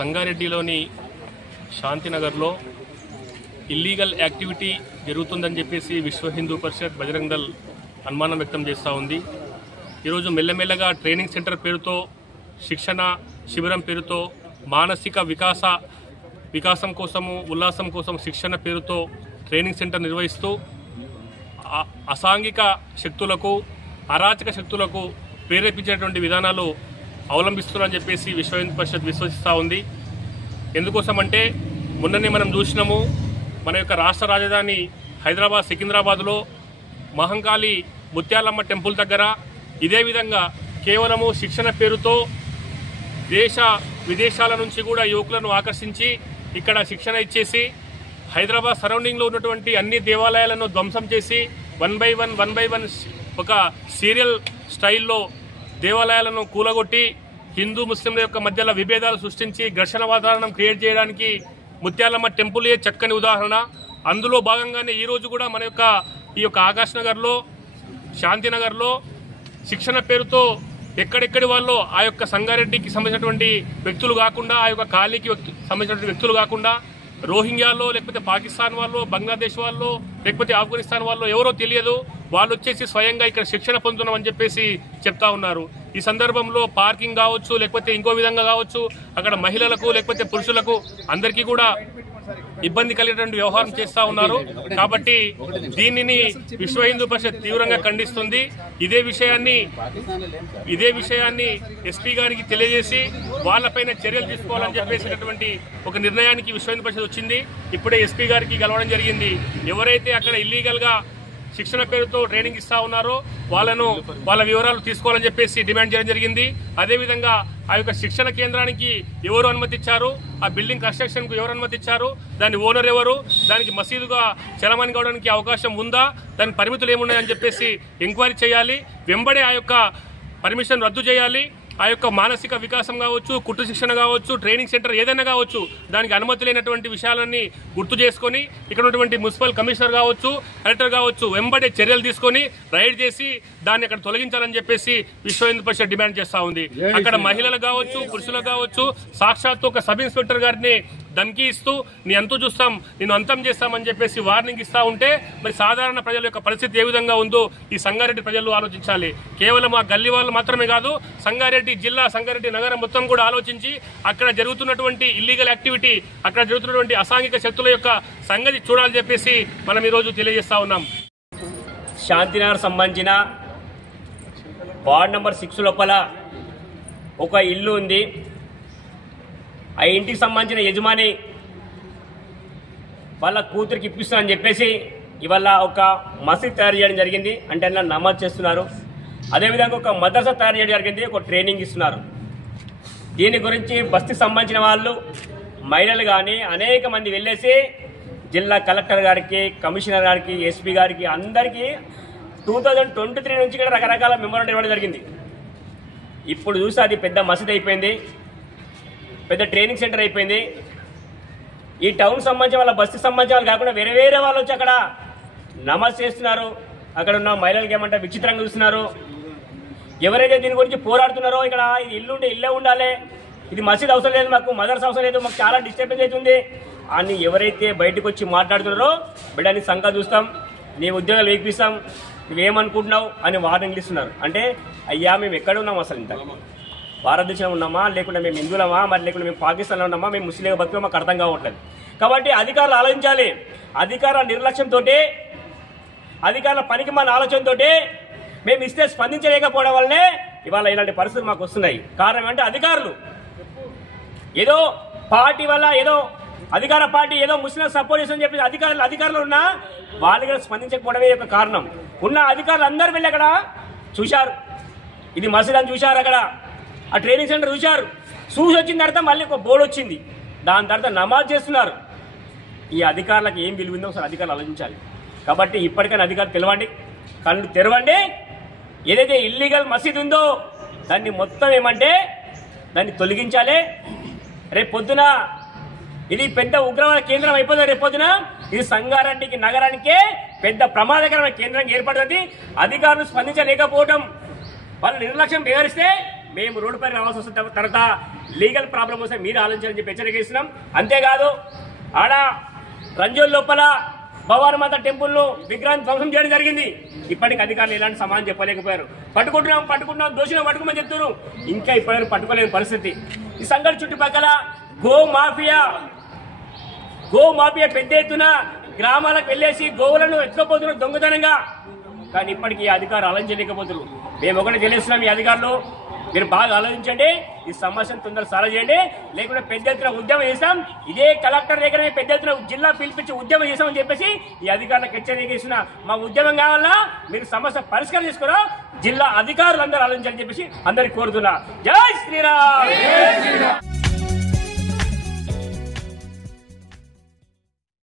సంగారెడ్డిలోని శాంతినగర్లో illegal activity జరుగుతుందని చెప్పేసి విశ్వ హిందూ పరిషత్ బజరంగ్ దళ్ అనుమానం వ్యక్తం చేస్తూ ఉంది. ఈరోజు మెల్లమెల్లగా ట్రైనింగ్ సెంటర్ పేరుతో, శిక్షణ శిబిరం పేరుతో, మానసిక వికాసం కోసము, ఉల్లాసం కోసం శిక్షణ పేరుతో ట్రైనింగ్ సెంటర్ నిర్వహిస్తూ అసాంఘిక శక్తులకు, అరాచక శక్తులకు ప్రేరేపించేటువంటి విధానాలు అవలంబిస్తున్నారని చెప్పేసి విశ్వ హిందూ పరిషత్ విశ్వసిస్తూ ఉంది. ఎందుకోసమంటే మొన్ననే మనం చూసినాము, మన యొక్క రాష్ట్ర రాజధాని హైదరాబాద్ సికింద్రాబాద్లో మహంకాళి ముత్యాలమ్మ టెంపుల్ దగ్గర ఇదే విధంగా కేవలము శిక్షణ పేరుతో దేశ విదేశాల నుంచి కూడా యువకులను ఆకర్షించి ఇక్కడ శిక్షణ ఇచ్చేసి హైదరాబాద్ సరౌండింగ్లో ఉన్నటువంటి అన్ని దేవాలయాలను ధ్వంసం చేసి వన్ బై వన్ ఒక సీరియల్ స్టైల్లో దేవాలయాలను కూలగొట్టి హిందూ ముస్లింల యొక్క మధ్యలో విభేదాలు సృష్టించి ఘర్షణ వాతావరణం క్రియేట్ చేయడానికి ముత్యాలమ్మ టెంపులే చక్కని ఉదాహరణ. అందులో భాగంగానే ఈరోజు కూడా మన యొక్క ఈ యొక్క ఆకాష్ నగర్లో, శాంతినగర్లో శిక్షణ పేరుతో ఎక్కడెక్కడి వాళ్ళు ఆ యొక్క సంగారెడ్డికి సంబంధించినటువంటి వ్యక్తులు కాకుండా, ఆ యొక్క కాలనీకి సంబంధించినటువంటి వ్యక్తులు కాకుండా రోహింగ్యాలో, లేకపోతే పాకిస్తాన్ వాళ్ళు, బంగ్లాదేశ్ వాళ్ళు, లేకపోతే ఆఫ్ఘనిస్తాన్ వాళ్ళు ఎవరో తెలియదు, వాళ్ళు వచ్చేసి స్వయంగా ఇక్కడ శిక్షణ పొందుతున్నామని చెప్పేసి చెప్తా ఉన్నారు. ఈ సందర్భంలో పార్కింగ్ కావచ్చు, లేకపోతే ఇంకో విధంగా కావచ్చు, అక్కడ మహిళలకు లేకపోతే పురుషులకు అందరికీ కూడా ఇబ్బంది కలిగేటువంటి వ్యవహారం చేస్తూ ఉన్నారు. కాబట్టి దీనిని విశ్వ హిందూ పరిషత్ తీవ్రంగా ఖండిస్తుంది. ఇదే విషయాన్ని ఎస్పీ గారికి తెలియజేసి వాళ్ళపైన చర్యలు తీసుకోవాలని చెప్పేసినటువంటి ఒక నిర్ణయానికి విశ్వ హిందూ పరిషత్ వచ్చింది. ఇప్పుడే ఎస్పీ గారికి కలవడం జరిగింది. ఎవరైతే అక్కడ ఇల్లీగల్ గా శిక్షణ పేరుతో ట్రైనింగ్ ఇస్తా ఉన్నారో వాళ్ళ వివరాలు తీసుకోవాలని చెప్పేసి డిమాండ్ చేయడం జరిగింది. అదేవిధంగా ఆ యొక్క శిక్షణ కేంద్రానికి ఎవరు అనుమతి ఇచ్చారు, ఆ బిల్డింగ్ కన్స్ట్రక్షన్ కు ఎవరు అనుమతి ఇచ్చారు, దాని ఓనర్ ఎవరు, దానికి మసీదుగా చలమణి కావడానికి అవకాశం ఉందా, దాని పరిమితులు ఏమున్నాయని చెప్పేసి ఎంక్వైరీ చేయాలి. వెంబడే ఆ యొక్క పర్మిషన్ రద్దు చేయాలి. ఆ యొక్క మానసిక వికాసం కావచ్చు, కుట్టు శిక్షణ కావచ్చు, ట్రైనింగ్ సెంటర్ ఏదైనా కావచ్చు, దానికి అనుమతి లేనటువంటి విషయాలన్నీ గుర్తు చేసుకొని ఇక్కడ ఉన్నటువంటి మున్సిపల్ కమిషనర్ కావచ్చు, కలెక్టర్ కావచ్చు వెంబడే చర్యలు తీసుకొని రైడ్ చేసి దాన్ని అక్కడ తొలగించాలని చెప్పేసి విశ్వ హిందూ పరిషత్ డిమాండ్ చేస్తా ఉంది. అక్కడ మహిళలు కావచ్చు, పురుషులకు కావచ్చు, సాక్షాత్తు ఒక సబ్ ఇన్స్పెక్టర్ గారిని ధమ్కీ ఇస్తూ నీ అంతు చూస్తాం, నేను అంతం చేస్తామని చెప్పేసి వార్నింగ్ ఇస్తా ఉంటే మరి సాధారణ ప్రజల యొక్క పరిస్థితి ఏ విధంగా ఉందో ఈ సంగారెడ్డి ప్రజలు ఆలోచించాలి. కేవలం ఆ గల్లీ వాళ్ళు మాత్రమే కాదు, సంగారెడ్డి జిల్లా, సంగారెడ్డి నగరం మొత్తం కూడా ఆలోచించి అక్కడ జరుగుతున్నటువంటి ఇల్లీగల్ యాక్టివిటీ, అక్కడ జరుగుతున్నటువంటి అసాంఘిక శక్తుల యొక్క సంగతి చూడాలని చెప్పేసి మనం ఈరోజు తెలియజేస్తా ఉన్నాం. శాంతినగర్ సంబంధించిన వార్డ్ నెంబర్ 6 లోపల ఒక ఇల్లు ఉంది. ఆ ఇంటికి సంబంధించిన యజమాని వాళ్ళ కూతురికి ఇప్పిస్తారని చెప్పేసి ఇవాళ ఒక మసీద్ తయారు చేయడం జరిగింది. అంటే అందులో నమాజ్ చేస్తున్నారు. అదేవిధంగా ఒక మదర్సా తయారు చేయడం జరిగింది, ఒక ట్రైనింగ్ ఇస్తున్నారు. దీని గురించి బస్తీకి సంబంధించిన వాళ్ళు, మహిళలు కానీ అనేక మంది వెళ్ళేసి జిల్లా కలెక్టర్ గారికి, కమిషనర్ గారికి, ఎస్పీ గారికి అందరికీ 2023 నుంచి కూడా రకరకాల మెమోరాండం ఇవ్వడం జరిగింది. ఇప్పుడు చూసి అది పెద్ద మసీద్ అయిపోయింది, పెద్ద ట్రైనింగ్ సెంటర్ అయిపోయింది. ఈ టౌన్ సంబంధించిన వాళ్ళ, బస్తీకి సంబంధించిన వాళ్ళు కాకుండా వేరే వాళ్ళు వచ్చి అక్కడ నమాజ్ చేస్తున్నారు. అక్కడ ఉన్న మహిళలకి ఏమంటే విచిత్రంగా చూస్తున్నారు. ఎవరైతే దీని గురించి పోరాడుతున్నారో, ఇక్కడ ఇది ఇల్లే ఉండాలి, ఇది మసీద్ అవసరం లేదు, మాకు మదర్స్ అవసరం లేదు, మాకు చాలా డిస్టర్బెన్స్ అవుతుంది అని ఎవరైతే బయటకు వచ్చి మాట్లాడుతున్నారో, బిడ్డని సంఖ్య చూస్తాం, నీ ఉద్యోగాలు వేపిస్తాం, నువ్వేమనుకుంటున్నావు అని వార్నింగ్ ఇస్తున్నారు. అంటే అయ్యా మేము ఎక్కడ ఉన్నాం, అసలు ఇంత భారతదేశంలో ఉన్నామా, లేకుంటే మేము హిందువులమా, మరి లేకుంటే మేము పాకిస్తాన్లో ఉన్నామా, మేము ముస్లింగా బతుకుమా, మాకు అర్థం కావట్లేదు. కాబట్టి అధికారులు ఆలోచించాలి. అధికారుల నిర్లక్ష్యంతో, అధికారుల పనికి మన ఆలోచనతో మేము ఇస్తే స్పందించలేకపోవడం వల్లనే ఇవాళ ఇలాంటి పరిస్థితులు మాకు వస్తున్నాయి. కారణం అంటే అధికారులు ఏదో పార్టీ వల్ల, ఏదో అధికార పార్టీ ఏదో ముస్లిం సపోర్ట్ చేస్తుందని చెప్పి అధికారులు ఉన్నా వాళ్ళు కూడా స్పందించకపోవడమే యొక్క కారణం. ఉన్న అధికారులు అందరూ వెళ్ళి అక్కడ చూశారు, ఇది మసీద్ అని చూశారు, అక్కడ ఆ ట్రైనింగ్ సెంటర్ చూశారు. చూసి వచ్చిన తర్వాత మళ్ళీ ఒక బోర్డు వచ్చింది, దాని తర్వాత నమాజ్ చేస్తున్నారు. ఈ అధికారులకు ఏం విలువిందో ఒకసారి అధికారులు ఆలోచించాలి. కాబట్టి ఇప్పటికైనా అధికారులు తెలవండి, కళ్ళు తెరవండి. ఏదైతే ఇల్లీగల్ మసీద్ ఉందో దాన్ని మొత్తం ఏమంటే దాన్ని తొలగించాలి. రేపు పొద్దున ఇది పెద్ద ఉగ్రవాద కేంద్రం అయిపోతుంది. రేపు పొద్దున ఇది సంగారెడ్డికి నగరానికే పెద్ద ప్రమాదకరమైన కేంద్రంగా ఏర్పడుతుంది. అధికారులు స్పందించలేకపోవడం, వాళ్ళ నిర్లక్ష్యం వ్యవహరిస్తే మేము రోడ్డుపై రావాల్సి వస్తుంది. తర్వాత లీగల్ ప్రాబ్లం వస్తే మీరు ఆలోచించాలని చెప్పి హెచ్చరిస్తున్నాం. అంతేకాదు ఆడ రంజోల్ లోపల భవానీ మాత టెంపుల్ ను విగ్రహాన్ని ధ్వంసం చేయడం జరిగింది. ఇప్పటికి అధికారులు ఎలాంటి సమాధానం చెప్పలేకపోయారు. పట్టుకుంటున్నాం దోషులను పట్టుకోమని చెప్తున్నారు, ఇంకా ఇప్పటివరకు పట్టుకోలేని పరిస్థితి. ఈ సంఘటన చుట్టుపక్కల గో మాఫియా పెద్ద ఎత్తున గ్రామాలకు వెళ్లేసి గోవులను ఎత్తుకపోతున్నారు దొంగతనంగా. కానీ ఇప్పటికీ ఈ అధికారులు ఆలోచించలేకపోతున్నారు. మేము ఒకటి తెలియస్తున్నాం, ఈ అధికారులు మీరు బాగా ఆలోచించండి, ఈ సమస్యను తొందరగా సాల్వ్ చేయండి, లేకుంటే పెద్ద ఎత్తున ఉద్యమం చేస్తాం. ఇదే కలెక్టర్ దగ్గర పెద్ద ఎత్తున జిల్లా పిలిపించి ఉద్యమం చేస్తామని చెప్పేసి ఈ అధికారులకు హెచ్చరిక ఇస్తున్నా. మా ఉద్యమం కావాలా, మీరు సమస్య పరిష్కారం చేసుకోరా, జిల్లా అధికారులు అందరూ ఆలోచించాలని చెప్పేసి అందరికి కోరుతున్నా. జై శ్రీరామ్.